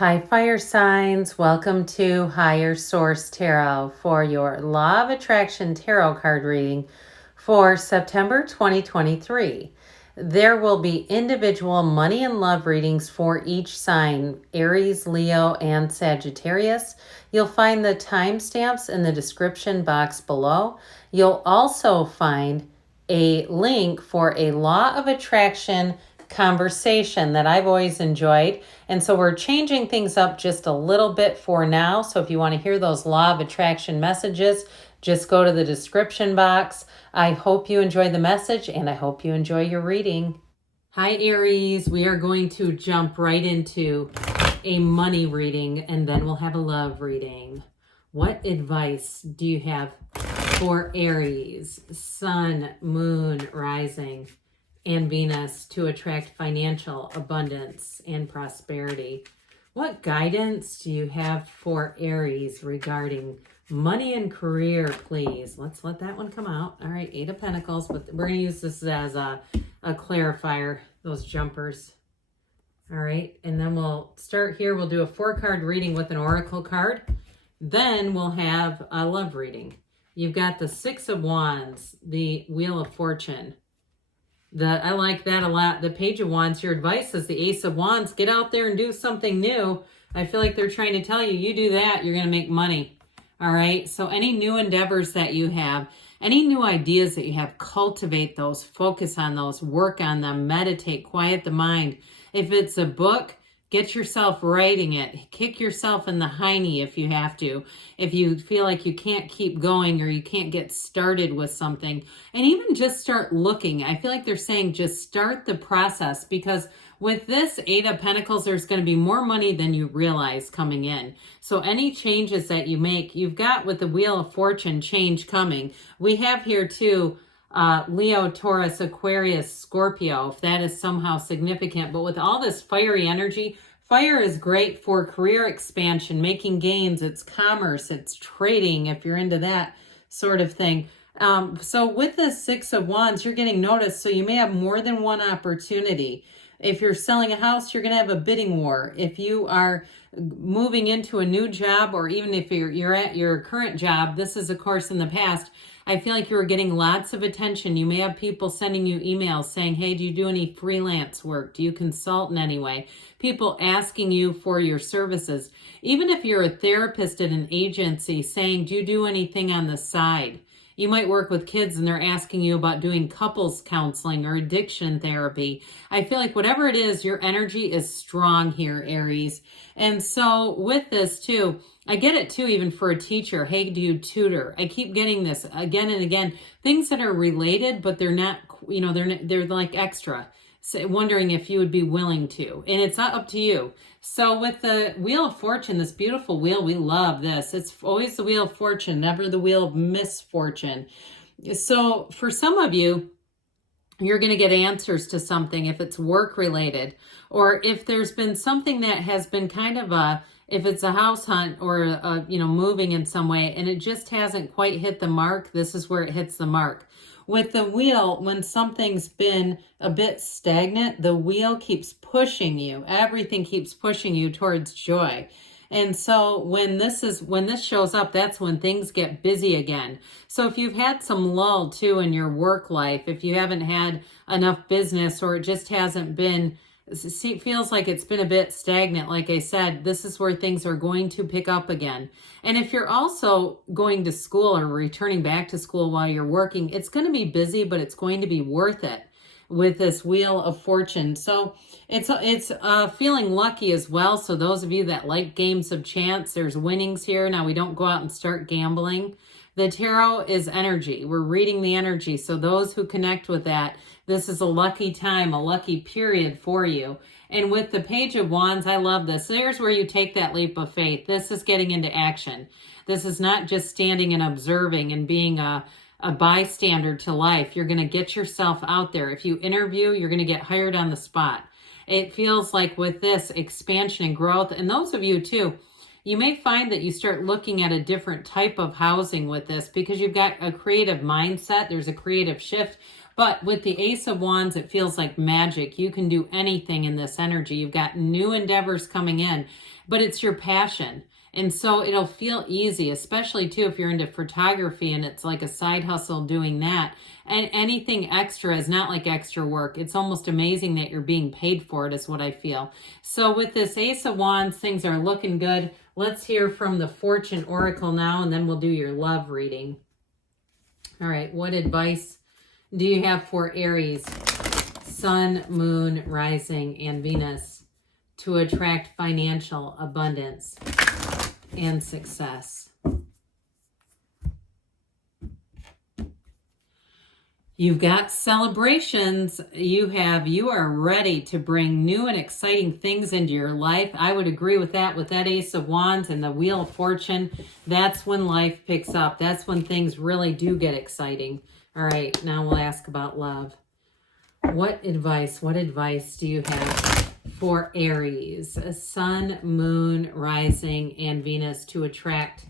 Hi, fire signs. Welcome to Higher Source Tarot for your Law of Attraction Tarot card reading for September 2023. There will be individual money and love readings for each sign, Aries, Leo, and Sagittarius. You'll find the timestamps in the description box below. You'll also find a link for a Law of Attraction conversation that I've always enjoyed. And so we're changing things up just a little bit for now. So if you want to hear those Law of Attraction messages, just go to the description box. I hope you enjoy the message and I hope you enjoy your reading. Hi, Aries. We are going to jump right into a money reading and then we'll have a love reading. What advice do you have for Aries, Sun, Moon, Rising, and Venus to attract financial abundance and prosperity? What guidance do you have for Aries regarding money and career, please? Let's let that one come out. All right, Eight of Pentacles, but we're going to use this as a clarifier, those jumpers. All right, and then we'll start here. We'll do a 4-card reading with an oracle card. Then we'll have a love reading. You've got the 6 of Wands, the Wheel of Fortune. I like that a lot. The Page of Wands, your advice is the Ace of Wands. Get out there and do something new. I feel like they're trying to tell you, you do that, you're going to make money. All right. So any new endeavors that you have, any new ideas that you have, cultivate those, focus on those, work on them, meditate, quiet the mind. If it's a book, get yourself writing it. Kick yourself in the hiney if you have to. If you feel like you can't keep going or you can't get started with something. And even just start looking. I feel like they're saying just start the process, because with this 8 of Pentacles, there's going to be more money than you realize coming in. So any changes that you make, you've got with the Wheel of Fortune change coming. We have here too, Leo, Taurus, Aquarius, Scorpio, if that is somehow significant. But with all this fiery energy, fire is great for career expansion, making gains. It's commerce, it's trading, if you're into that sort of thing. So with the 6 of Wands, you're getting noticed. So you may have more than one opportunity. If you're selling a house, you're going to have a bidding war. If you are moving into a new job, or even if you're at your current job, this is, of course, in the past, I feel like you're getting lots of attention. You may have people sending you emails saying, hey, do you do any freelance work? Do you consult in any way? People asking you for your services. Even if you're a therapist at an agency saying, do you do anything on the side? You might work with kids and they're asking you about doing couples counseling or addiction therapy. I feel like whatever it is, your energy is strong here, Aries. And so with this too, I get it too, even for a teacher. Hey, do you tutor? I keep getting this again and again. Things that are related, but they're not, they're like extra. So wondering if you would be willing to. And it's not up to you. So with the Wheel of Fortune, this beautiful wheel, we love this. It's always the Wheel of Fortune, never the Wheel of Misfortune. So for some of you, you're going to get answers to something if it's work related, or if there's been something that has been kind of if it's a house hunt or, moving in some way, and it just hasn't quite hit the mark, this is where it hits the mark. With the wheel, when something's been a bit stagnant, the wheel keeps pushing you. Everything keeps pushing you towards joy. And so when this shows up, that's when things get busy again. So if you've had some lull too in your work life, if you haven't had enough business, or it just hasn't been, it feels like it's been a bit stagnant, like I said, this is where things are going to pick up again. And if you're also going to school or returning back to school while you're working, it's going to be busy, but it's going to be worth it with this Wheel of Fortune. So it's feeling lucky as well. So those of you that like games of chance, there's winnings here. Now, we don't go out and start gambling. The tarot is energy. We're reading the energy. So those who connect with that, this is a lucky time, a lucky period for you. And with the Page of Wands, I love this. There's where you take that leap of faith. This is getting into action. This is not just standing and observing and being a bystander to life. You're going to get yourself out there. If you interview, you're going to get hired on the spot. It feels like with this expansion and growth, and those of you too, you may find that you start looking at a different type of housing with this, because you've got a creative mindset. There's a creative shift, But with the Ace of Wands, it feels like magic. You can do anything in this energy. You've got new endeavors coming in, but it's your passion. And so it'll feel easy, especially too if you're into photography and it's like a side hustle doing that. And anything extra is not like extra work. It's almost amazing that you're being paid for it is what I feel. So with this Ace of Wands, things are looking good. Let's hear from the Fortune Oracle now, and then we'll do your love reading. All right, what advice do you have for Aries, Sun, Moon, Rising, and Venus to attract financial abundance and success? You've got celebrations. You are ready to bring new and exciting things into your life. I would agree with that Ace of Wands and the Wheel of Fortune. That's when life picks up. That's when things really do get exciting. All right, now we'll ask about love. What advice do you have for Aries, Sun, Moon, Rising, and Venus to attract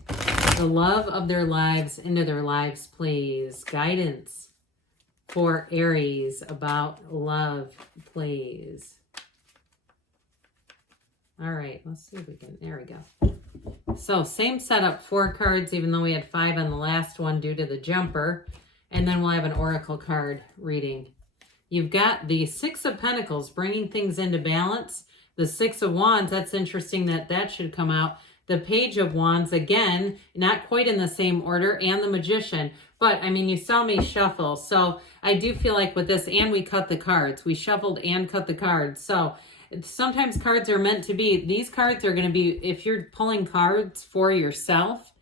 the love of their lives into their lives, please? Guidance for Aries about love, please. All right, let's see if we can, there we go. So same setup, 4 cards, even though we had 5 on the last one due to the jumper. And then we'll have an oracle card reading. You've got the 6 of Pentacles, bringing things into balance. The 6 of Wands, that's interesting that should come out. The Page of Wands, again, not quite in the same order, and the Magician. But, I mean, you saw me shuffle. So I do feel like with this, and we cut the cards. We shuffled and cut the cards. So sometimes cards are meant to be. These cards are going to be, if you're pulling cards for yourself,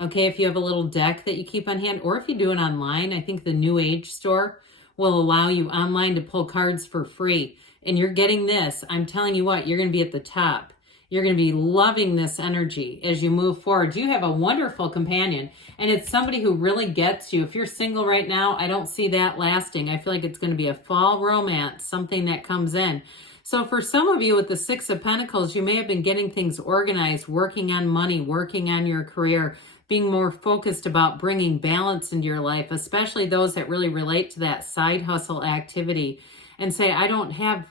okay, if you have a little deck that you keep on hand, or if you do it online, I think the New Age store will allow you online to pull cards for free. And you're getting this. I'm telling you what, you're going to be at the top. You're going to be loving this energy as you move forward. You have a wonderful companion, and it's somebody who really gets you. If you're single right now, I don't see that lasting. I feel like it's going to be a fall romance, something that comes in. So for some of you with the 6 of Pentacles, you may have been getting things organized, working on money, working on your career, being more focused about bringing balance into your life, especially those that really relate to that side hustle activity and say, I don't have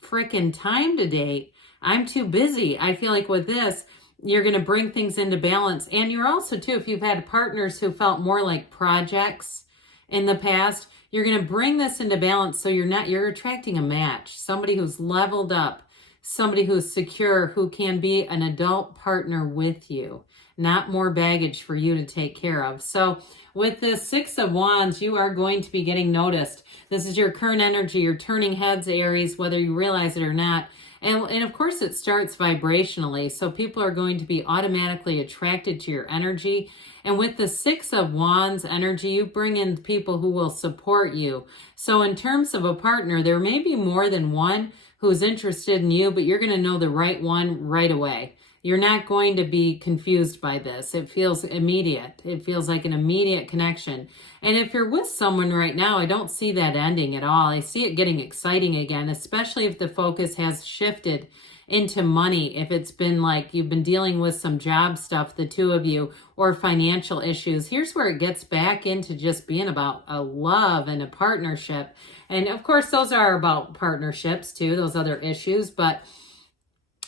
freaking time to date. I'm too busy. I feel like with this, you're going to bring things into balance. And you're also, too, if you've had partners who felt more like projects in the past, you're going to bring this into balance. So you're attracting a match, somebody who's leveled up, somebody who's secure, who can be an adult partner with you, not more baggage for you to take care of. So with the 6 of Wands, you are going to be getting noticed. This is your current energy. You're turning heads, Aries, whether you realize it or not. And of course, it starts vibrationally. So people are going to be automatically attracted to your energy. And with the 6 of Wands energy, you bring in people who will support you. So in terms of a partner, there may be more than one who's interested in you, but you're going to know the right one right away. You're not going to be confused by this. It feels immediate. It feels like an immediate connection. And if you're with someone right now, I don't see that ending at all. I see it getting exciting again, especially if the focus has shifted into money. If it's been like you've been dealing with some job stuff, the two of you, or financial issues, here's where it gets back into just being about a love and a partnership. And of course, those are about partnerships too, those other issues, but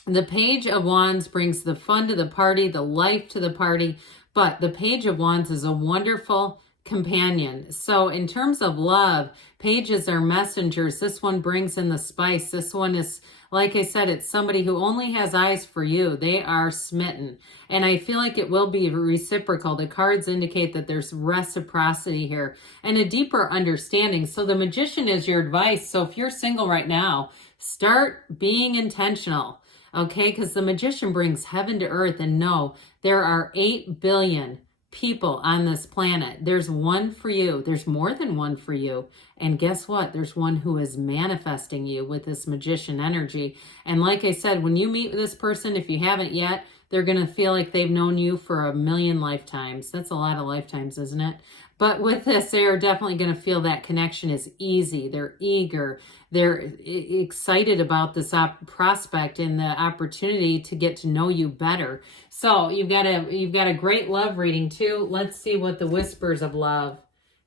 the Page of Wands brings the fun to the party, the life to the party, but the Page of Wands is a wonderful companion. So in terms of love, pages are messengers. This one brings in the spice. This one is, like I said, it's somebody who only has eyes for you. They are smitten. And I feel like it will be reciprocal. The cards indicate that there's reciprocity here and a deeper understanding. So the Magician is your advice. So if you're single right now, start being intentional. Okay, because the Magician brings heaven to earth, and no, there are 8 billion people on this planet. There's one for you. There's more than one for you. And guess what? There's one who is manifesting you with this Magician energy. And like I said, when you meet this person, if you haven't yet, they're going to feel like they've known you for a million lifetimes. That's a lot of lifetimes, isn't it? But with this, they're definitely going to feel that connection is easy. They're eager. They're excited about this prospect and the opportunity to get to know you better. So you've got a great love reading too. Let's see what the whispers of love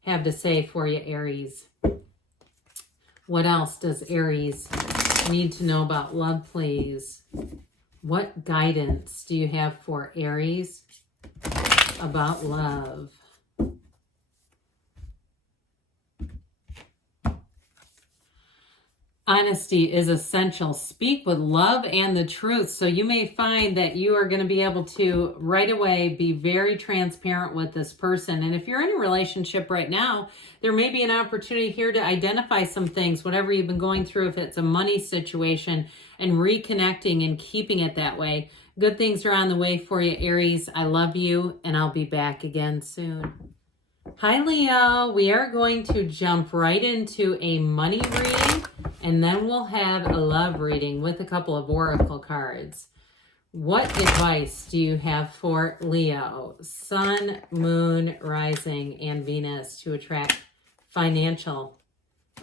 have to say for you, Aries. What else does Aries need to know about love, please? What guidance do you have for Aries about love? Honesty is essential. Speak with love and the truth. So you may find that you are going to be able to right away be very transparent with this person. And if you're in a relationship right now, there may be an opportunity here to identify some things, whatever you've been going through, if it's a money situation, and reconnecting and keeping it that way. Good things are on the way for you, Aries. I love you, and I'll be back again soon. Hi, Leo. We are going to jump right into a money reading, and then we'll have a love reading with a couple of oracle cards. What advice do you have for Leo, Sun, Moon, Rising, and Venus to attract financial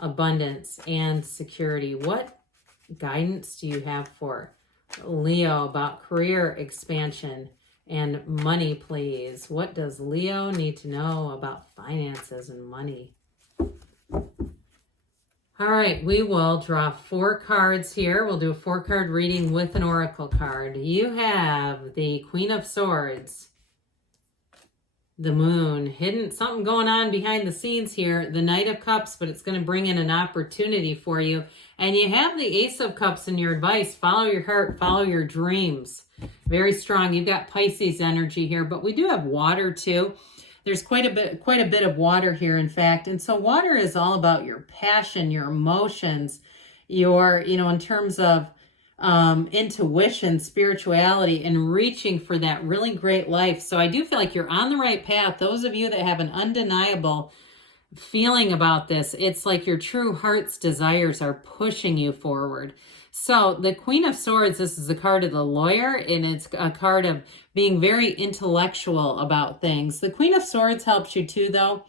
abundance and security? What guidance do you have for Leo about career expansion and money, please? What does Leo need to know about finances and money? All right, we will draw 4 cards here. We'll do a 4-card reading with an oracle card. You have the Queen of Swords, the Moon, hidden, something going on behind the scenes here, the Knight of Cups, but it's going to bring in an opportunity for you. And you have the Ace of Cups in your advice. Follow your heart, follow your dreams. Very strong. You've got Pisces energy here, but we do have water too. There's quite a bit of water here, in fact. And so water is all about your passion, your emotions, your, in terms of intuition, spirituality, and reaching for that really great life. So I do feel like you're on the right path. Those of you that have an undeniable feeling about this, it's like your true heart's desires are pushing you forward. So the Queen of Swords, this is a card of the lawyer, and it's a card of being very intellectual about things. The Queen of Swords helps you too, though,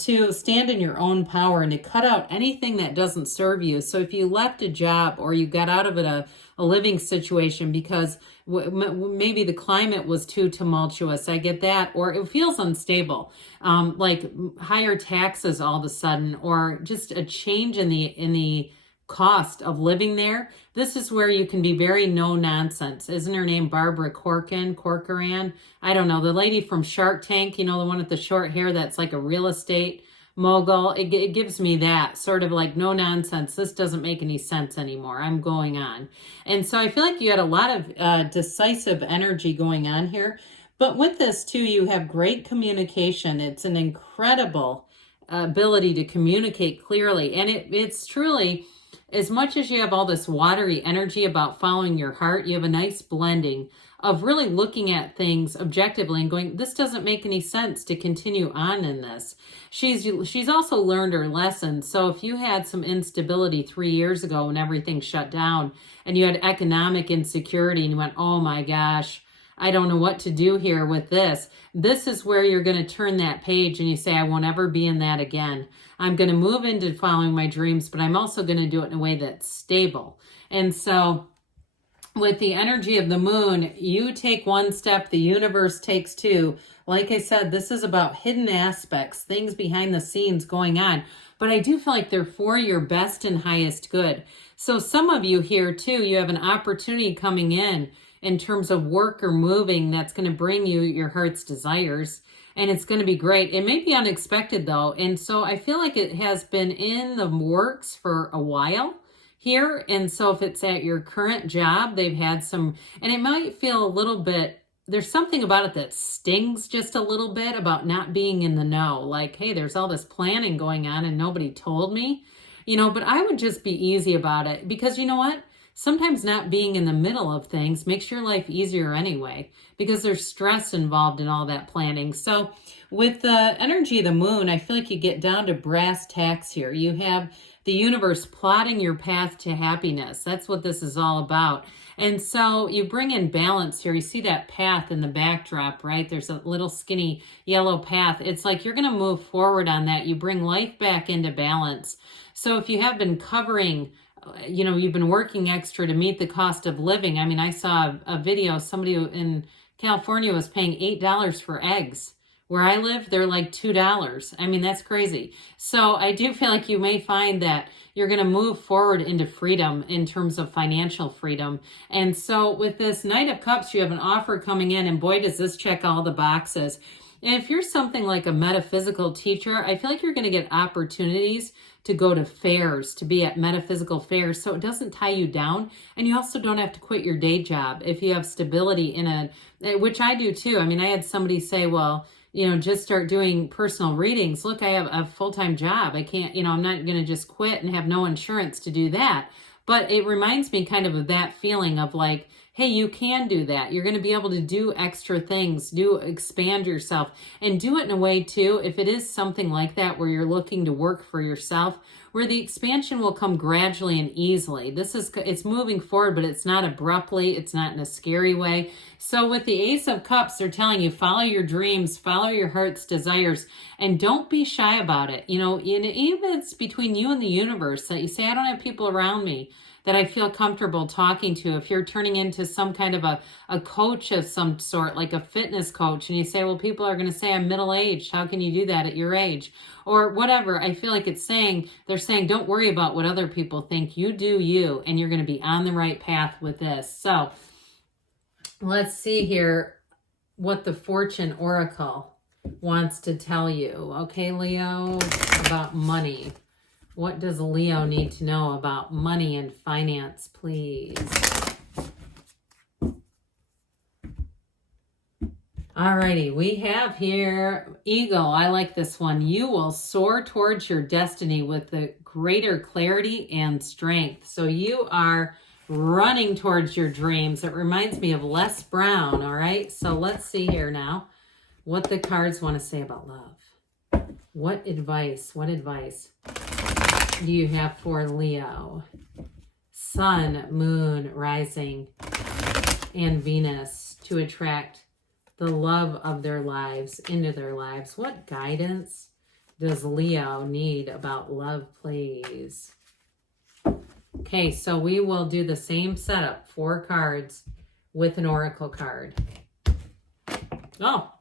to stand in your own power and to cut out anything that doesn't serve you. So if you left a job or you got out of it a living situation because maybe the climate was too tumultuous, I get that, or it feels unstable, like higher taxes all of a sudden, or just a change in the cost of living there. This is where you can be very no nonsense. Isn't her name Barbara Corcoran? I don't know. The lady from Shark Tank, the one with the short hair that's like a real estate mogul. It gives me that sort of like no nonsense. This doesn't make any sense anymore. I'm going on. And so I feel like you had a lot of decisive energy going on here. But with this too, you have great communication. It's an incredible ability to communicate clearly. And it's truly, as much as you have all this watery energy about following your heart, you have a nice blending of really looking at things objectively and going, this doesn't make any sense to continue on in this. She's also learned her lesson. So if you had some instability 3 years ago when everything shut down and you had economic insecurity and you went, oh my gosh, I don't know what to do here with this. This is where you're going to turn that page and you say, I won't ever be in that again. I'm going to move into following my dreams, but I'm also going to do it in a way that's stable. And so with the energy of the moon, you take one step, the universe takes two. Like I said, this is about hidden aspects, things behind the scenes going on. But I do feel like they're for your best and highest good. So some of you here too, you have an opportunity coming in terms of work or moving that's going to bring you your heart's desires. And it's going to be great. It may be unexpected though. And so I feel like it has been in the works for a while here. And so if it's at your current job, they've had some, and it might feel a little bit, there's something about it that stings just a little bit about not being in the know. Like, hey, there's all this planning going on and nobody told me, but I would just be easy about it, because you know what? Sometimes not being in the middle of things makes your life easier anyway, because there's stress involved in all that planning. So with the energy of the moon, I feel like you get down to brass tacks here. You have the universe plotting your path to happiness. That's what this is all about. And so you bring in balance here. You see that path in the backdrop, right? There's a little skinny yellow path. It's like you're going to move forward on that. You bring life back into balance. So if you have been covering, you've been working extra to meet the cost of living. I mean, I saw a video, somebody in California was paying $8 for eggs, Where I live, they're like $2. I mean, that's crazy. So I do feel like you may find that you're going to move forward into freedom in terms of financial freedom. And so with this Knight of Cups, you have an offer coming in, and boy, does this check all the boxes. And if you're something like a metaphysical teacher, I feel like you're going to get opportunities to go to fairs, to be at metaphysical fairs, so it doesn't tie you down. And you also don't have to quit your day job if you have stability in a, which I do too. I mean, I had somebody say, well, just start doing personal readings. Look, I have a full-time job. I can't, I'm not going to just quit and have no insurance to do that. But it reminds me kind of that feeling of like, hey, you can do that. You're going to be able to do extra things, expand yourself, and do it in a way too, if it is something like that where you're looking to work for yourself, where the expansion will come gradually and easily. It's moving forward, but it's not abruptly. It's not in a scary way. So with the Ace of Cups, they're telling you, follow your dreams, follow your heart's desires, and don't be shy about it. Even if it's between you and the universe, that you say, I don't have people around me that I feel comfortable talking to. If you're turning into some kind of a coach of some sort, like a fitness coach, and you say, well, people are going to say I'm middle-aged. How can you do that at your age? Or whatever. I feel like they're saying, don't worry about what other people think. You do you, and you're going to be on the right path with this. So let's see here what the Fortune Oracle wants to tell you. Okay, Leo, about money. What does Leo need to know about money and finance, please? Alrighty, we have here Eagle. I like this one. You will soar towards your destiny with the greater clarity and strength. So you are running towards your dreams. It reminds me of Les Brown, all right? So let's see here now what the cards want to say about love. What advice do you have for Leo? Sun, moon, rising, and Venus to attract the love of their lives into their lives. What guidance does Leo need about love, please? Okay, so we will do the same setup, 4 cards with an oracle card. Oh,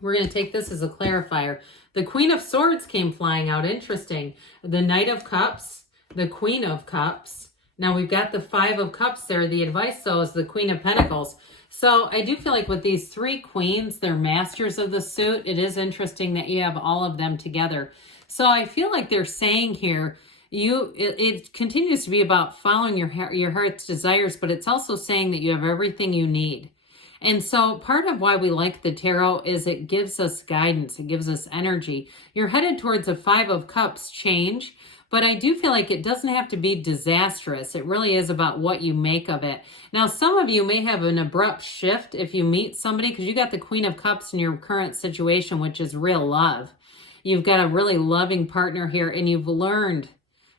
we're going to take this as a clarifier. The Queen of Swords came flying out. Interesting. The Knight of Cups, the Queen of Cups. Now we've got the 5 of Cups there. The advice, though, is the Queen of Pentacles. So I do feel like with these 3 queens, they're masters of the suit. It is interesting that you have all of them together. So I feel like they're saying here, it continues to be about following your heart's desires, but it's also saying that you have everything you need. And so part of why we like the tarot is it gives us guidance. It gives us energy. You're headed towards a 5 of Cups change, but I do feel like it doesn't have to be disastrous. It really is about what you make of it. Now, some of you may have an abrupt shift if you meet somebody, because you got the Queen of Cups in your current situation, which is real love. You've got a really loving partner here, and you've learned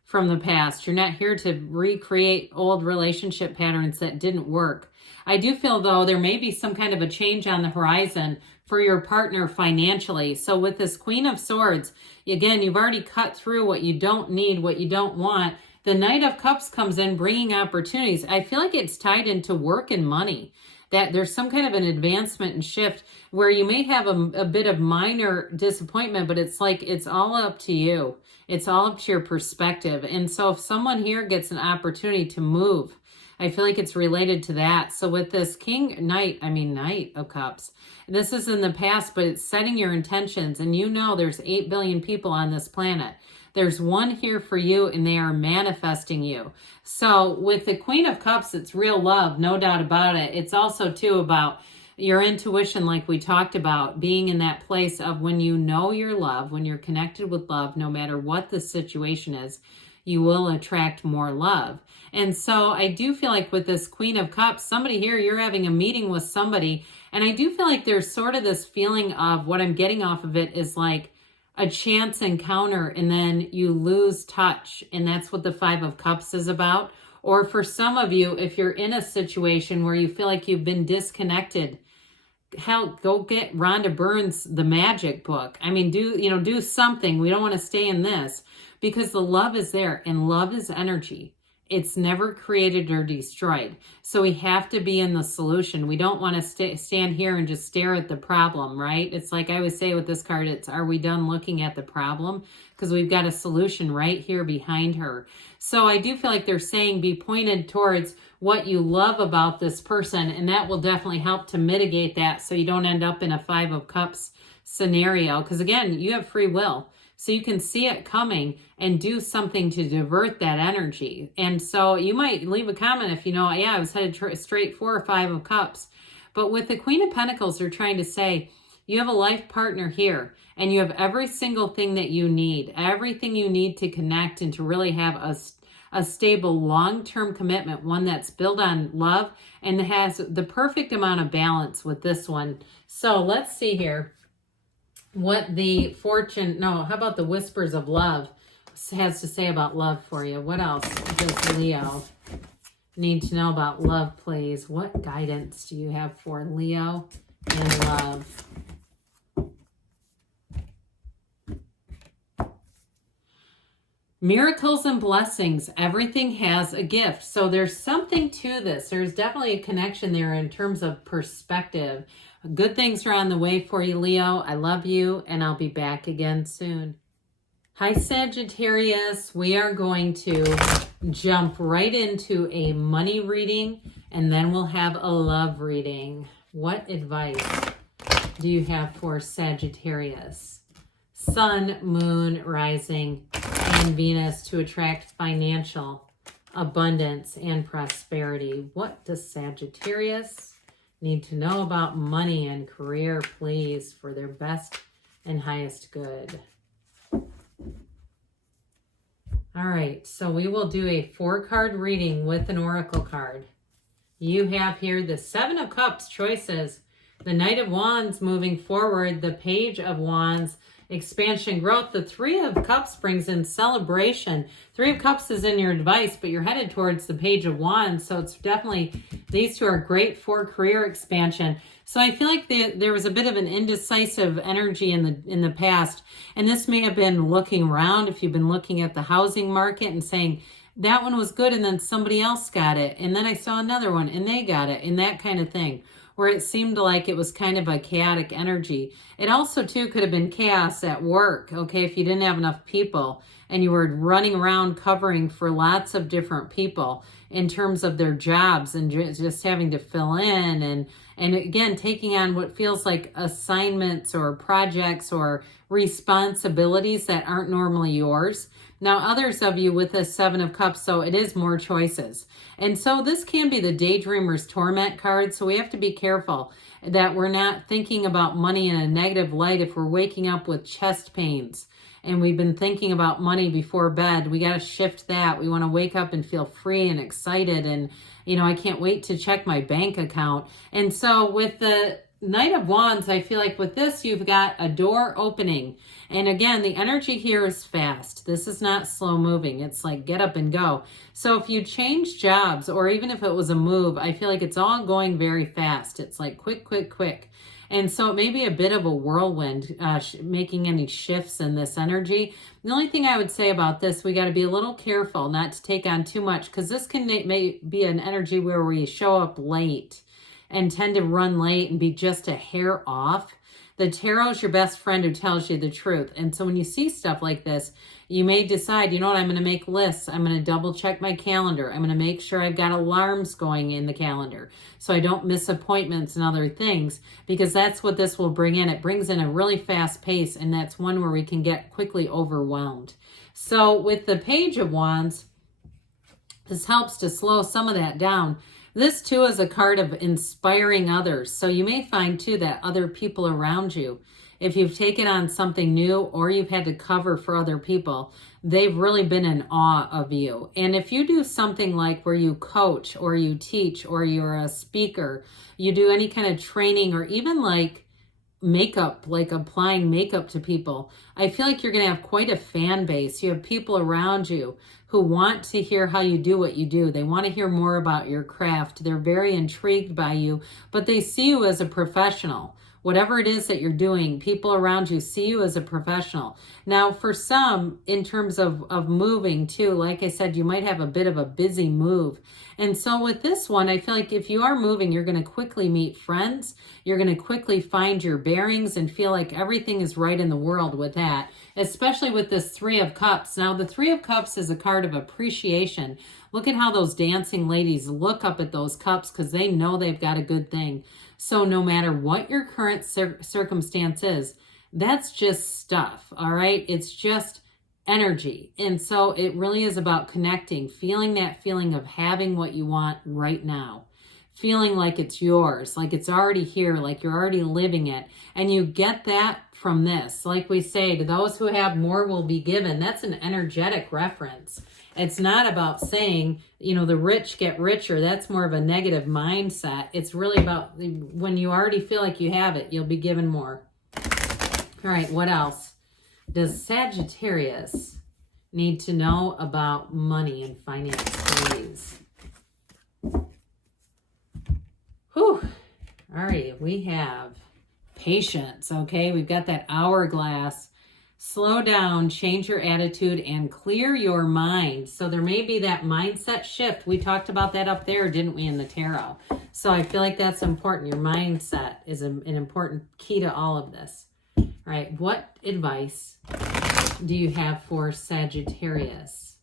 from the past. You're not here to recreate old relationship patterns that didn't work. I do feel, though, there may be some kind of a change on the horizon for your partner financially. So with this Queen of Swords, again, you've already cut through what you don't need, what you don't want. The Knight of Cups comes in bringing opportunities. I feel like it's tied into work and money, that there's some kind of an advancement and shift where you may have a bit of minor disappointment, but it's like it's all up to you. It's all up to your perspective. And so if someone here gets an opportunity to move, I feel like it's related to that. So with this Knight of Cups, this is in the past, but it's setting your intentions. And there's 8 billion people on this planet. There's one here for you, and they are manifesting you. So with the Queen of Cups, it's real love, no doubt about it. It's also, too, about your intuition, like we talked about, being in that place of when you know your love, when you're connected with love, no matter what the situation is, you will attract more love. And so I do feel like with this Queen of Cups, somebody here, you're having a meeting with somebody, and I do feel like there's sort of this feeling of what I'm getting off of it is like a chance encounter, and then you lose touch, and that's what the 5 of Cups is about. Or for some of you, if you're in a situation where you feel like you've been disconnected, hell, go get Rhonda Byrne's The Magic book. I mean, do something. We don't want to stay in this, because the love is there, and love is energy. it's never created or destroyed. So we have to be in the solution. We don't want to stand here and just stare at the problem, right? It's like I always say with this card, it's, are we done looking at the problem? Because we've got a solution right here behind her. So I do feel like they're saying be pointed towards what you love about this person, and that will definitely help to mitigate that so you don't end up in a Five of Cups scenario. Because again, you have free will. So you can see it coming and do something to divert that energy. And so you might leave a comment if you know, yeah, I was headed straight for a Five of Cups. But with the Queen of Pentacles, they're trying to say, you have a life partner here, and you have every single thing that you need, everything you need to connect and to really have a stable long-term commitment, one that's built on love and has the perfect amount of balance with this one. So let's see here what the how about the Whispers of Love has to say about love for you. What else does Leo need to know about love, please? What guidance do you have for Leo in love? Miracles and blessings. Everything has a gift. So there's something to this. There's definitely a connection there in terms of perspective. Good things are on the way for you, Leo. I love you, and I'll be back again soon. Hi, Sagittarius. We are going to jump right into a money reading, and then we'll have a love reading. What advice do you have for Sagittarius? Sun, moon, rising, and Venus to attract financial abundance and prosperity. What does Sagittarius need to know about money and career, please, for their best and highest good? All right, so we will do a 4-card reading with an oracle card. You have here the Seven of Cups, choices, the Knight of Wands moving forward, the Page of Wands, expansion, growth. The Three of Cups brings in celebration. Three of Cups is in your advice, but you're headed towards the Page of Wands. So it's definitely, these two are great for career expansion. So I feel like there was a bit of an indecisive energy in the past. And this may have been looking around, if you've been looking at the housing market and saying, that one was good, and then somebody else got it. And then I saw another one, and they got it, and that kind of thing, where it seemed like it was kind of a chaotic energy. It also, too, could have been chaos at work, okay, if you didn't have enough people and you were running around covering for lots of different people in terms of their jobs and just having to fill in and again, taking on what feels like assignments or projects or responsibilities that aren't normally yours. Now, others of you with this Seven of Cups, so it is more choices. And so this can be the Daydreamer's Torment card, so we have to be careful that we're not thinking about money in a negative light. If we're waking up with chest pains and we've been thinking about money before bed, we got to shift that. We want to wake up and feel free and excited and, you know, I can't wait to check my bank account. And so with the Knight of Wands, I feel like with this, you've got a door opening. And again, the energy here is fast. This is not slow moving. It's like get up and go. So if you change jobs, or even if it was a move, I feel like it's all going very fast. It's like quick, quick, quick. And so it may be a bit of a whirlwind, making any shifts in this energy. The only thing I would say about this, we got to be a little careful not to take on too much, because this may be an energy where we show up late and tend to run late and be just a hair off. The tarot is your best friend who tells you the truth. And so when you see stuff like this, you may decide, you know what, I'm going to make lists. I'm going to double check my calendar. I'm going to make sure I've got alarms going in the calendar so I don't miss appointments and other things, because that's what this will bring in. It brings in a really fast pace, and that's one where we can get quickly overwhelmed. So with the Page of Wands, this helps to slow some of that down. This, too, is a card of inspiring others. So you may find, too, that other people around you, if you've taken on something new or you've had to cover for other people, they've really been in awe of you. And if you do something like where you coach or you teach or you're a speaker, you do any kind of training, or even like makeup, like applying makeup to people, I feel like you're going to have quite a fan base. You have people around you who want to hear how you do what you do. They want to hear more about your craft. They're very intrigued by you, but they see you as a professional, Whatever it is that you're doing, people around you see you as a professional. Now, for some, in terms of moving too, like I said, you might have a bit of a busy move. And so with this one, I feel like if you are moving, you're going to quickly meet friends. You're going to quickly find your bearings and feel like everything is right in the world with that, especially with this Three of Cups. Now, the Three of Cups is a card of appreciation. Look at how those dancing ladies look up at those cups because they know they've got a good thing. So no matter what your current circumstance is, that's just stuff, all right? It's just energy. And so it really is about connecting, feeling that feeling of having what you want right now, feeling like it's yours, like it's already here, like you're already living it. And you get that from this. Like we say, to those who have more will be given. That's an energetic reference. It's not about saying, you know, the rich get richer. That's more of a negative mindset. It's really about when you already feel like you have it, you'll be given more. All right, what else? Does Sagittarius need to know about money and finance, please? Whew. All right, we have patience, okay? We've got that hourglass. Slow down, change your attitude, and clear your mind. So there may be that mindset shift. We talked about that up there, didn't we, in the tarot? So I feel like that's important. Your mindset is an important key to all of this. All right, what advice do you have for Sagittarius?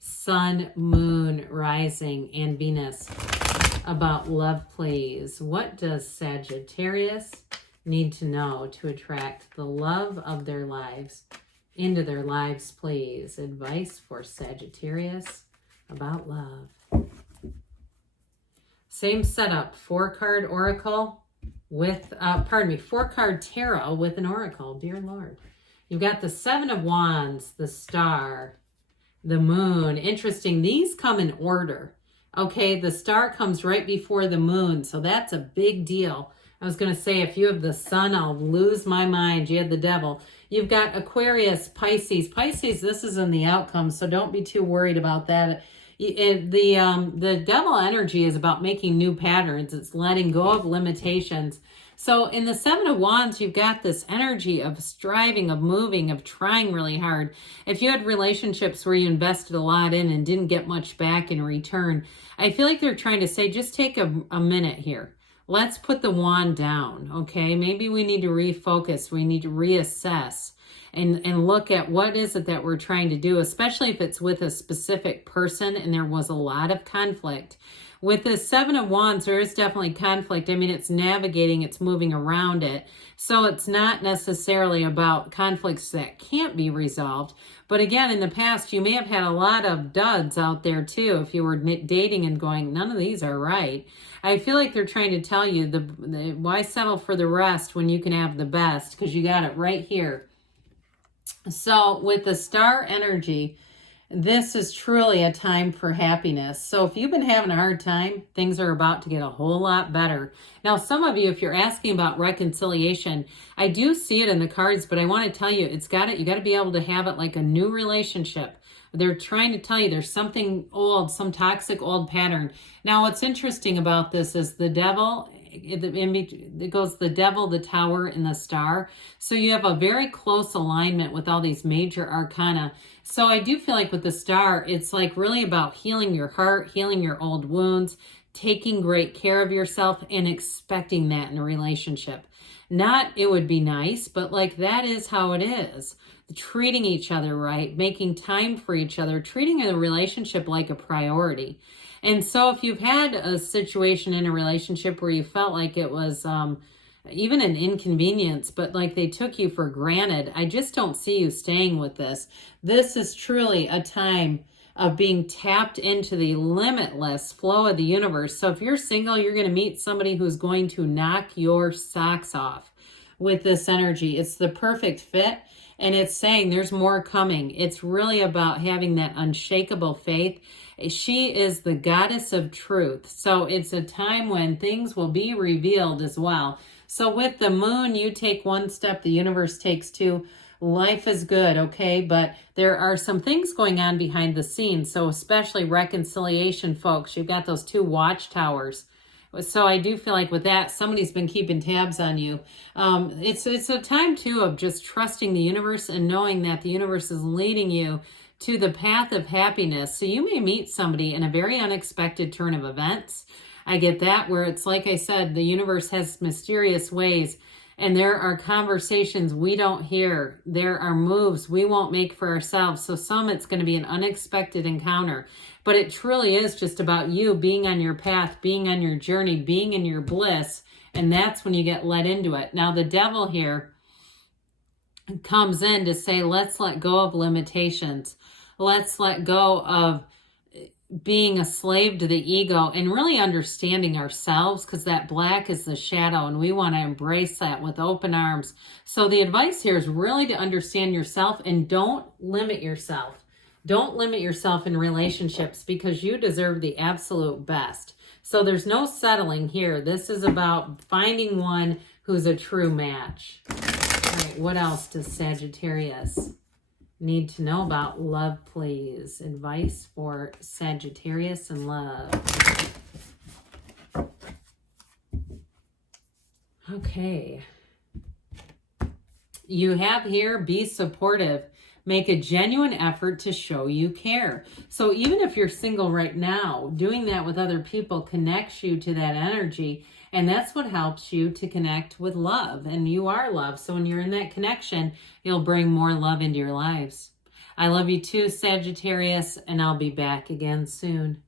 Sun, Moon, Rising, and Venus about love, please. What does Sagittarius need to know to attract the love of their lives into their lives, please? Advice for Sagittarius about love. Same setup, 4-card oracle with, 4-card tarot with an oracle. Dear Lord. You've got the 7 of Wands, the Star, the Moon. Interesting. These come in order. Okay, the Star comes right before the Moon, so that's a big deal. I was going to say, if you have the Sun, I'll lose my mind. You had the Devil. You've got Aquarius, Pisces. Pisces, this is in the outcome, so don't be too worried about that. The Devil energy is about making new patterns. It's letting go of limitations. So in the 7 of Wands, you've got this energy of striving, of moving, of trying really hard. If you had relationships where you invested a lot in and didn't get much back in return, I feel like they're trying to say, just take a minute here. Let's put the wand down, okay? Maybe we need to refocus. We need to reassess and look at what is it that we're trying to do, especially if it's with a specific person and there was a lot of conflict. With the 7 of Wands, there is definitely conflict. I mean, it's navigating, it's moving around it. So it's not necessarily about conflicts that can't be resolved. But again, in the past, you may have had a lot of duds out there too. If you were dating and going, none of these are right. I feel like they're trying to tell you, why settle for the rest when you can have the best? Because you got it right here. So with the Star energy, this is truly a time for happiness. So if you've been having a hard time, things are about to get a whole lot better. Now, some of you, if you're asking about reconciliation, I do see it in the cards, but I want to tell you, you got to be able to have it like a new relationship. They're trying to tell you there's something old, some toxic old pattern. Now, what's interesting about this is the Devil, it goes the Devil, the Tower, and the Star. So you have a very close alignment with all these major arcana. So I do feel like with the Star, it's like really about healing your heart, healing your old wounds, taking great care of yourself, and expecting that in a relationship. Not it would be nice, but like that is how it is. Treating each other right, making time for each other, treating a relationship like a priority. And so if you've had a situation in a relationship where you felt like it was even an inconvenience, but like they took you for granted, I just don't see you staying with this. This is truly a time of being tapped into the limitless flow of the universe. So if you're single, you're going to meet somebody who's going to knock your socks off with this energy. It's the perfect fit. And it's saying there's more coming. It's really about having that unshakable faith. She is the goddess of truth. So it's a time when things will be revealed as well. So with the Moon, you take one step, the universe takes two. Life is good, okay? But there are some things going on behind the scenes. So especially reconciliation, folks. You've got those 2 watchtowers. So I do feel like with that, somebody's been keeping tabs on you. It's a time too of just trusting the universe and knowing that the universe is leading you to the path of happiness. So you may meet somebody in a very unexpected turn of events. I get that, where it's like I said, the universe has mysterious ways, and there are conversations we don't hear. There are moves we won't make for ourselves. So some it's going to be an unexpected encounter, but it truly is just about you being on your path, being on your journey, being in your bliss. And that's when you get led into it. Now the devil here comes in to say, let's let go of limitations. Let's let go of being a slave to the ego and really understanding ourselves, because that black is the shadow and we want to embrace that with open arms. So the advice here is really to understand yourself and don't limit yourself. Don't limit yourself in relationships, because you deserve the absolute best. So there's no settling here. This is about finding one who's a true match. All right, what else does Sagittarius need to know about love, please? Advice for Sagittarius and love. Okay. You have here, be supportive. Make a genuine effort to show you care. So even if you're single right now, doing that with other people connects you to that energy. And that's what helps you to connect with love. And you are love. So when you're in that connection, you'll bring more love into your lives. I love you too, Sagittarius, and I'll be back again soon.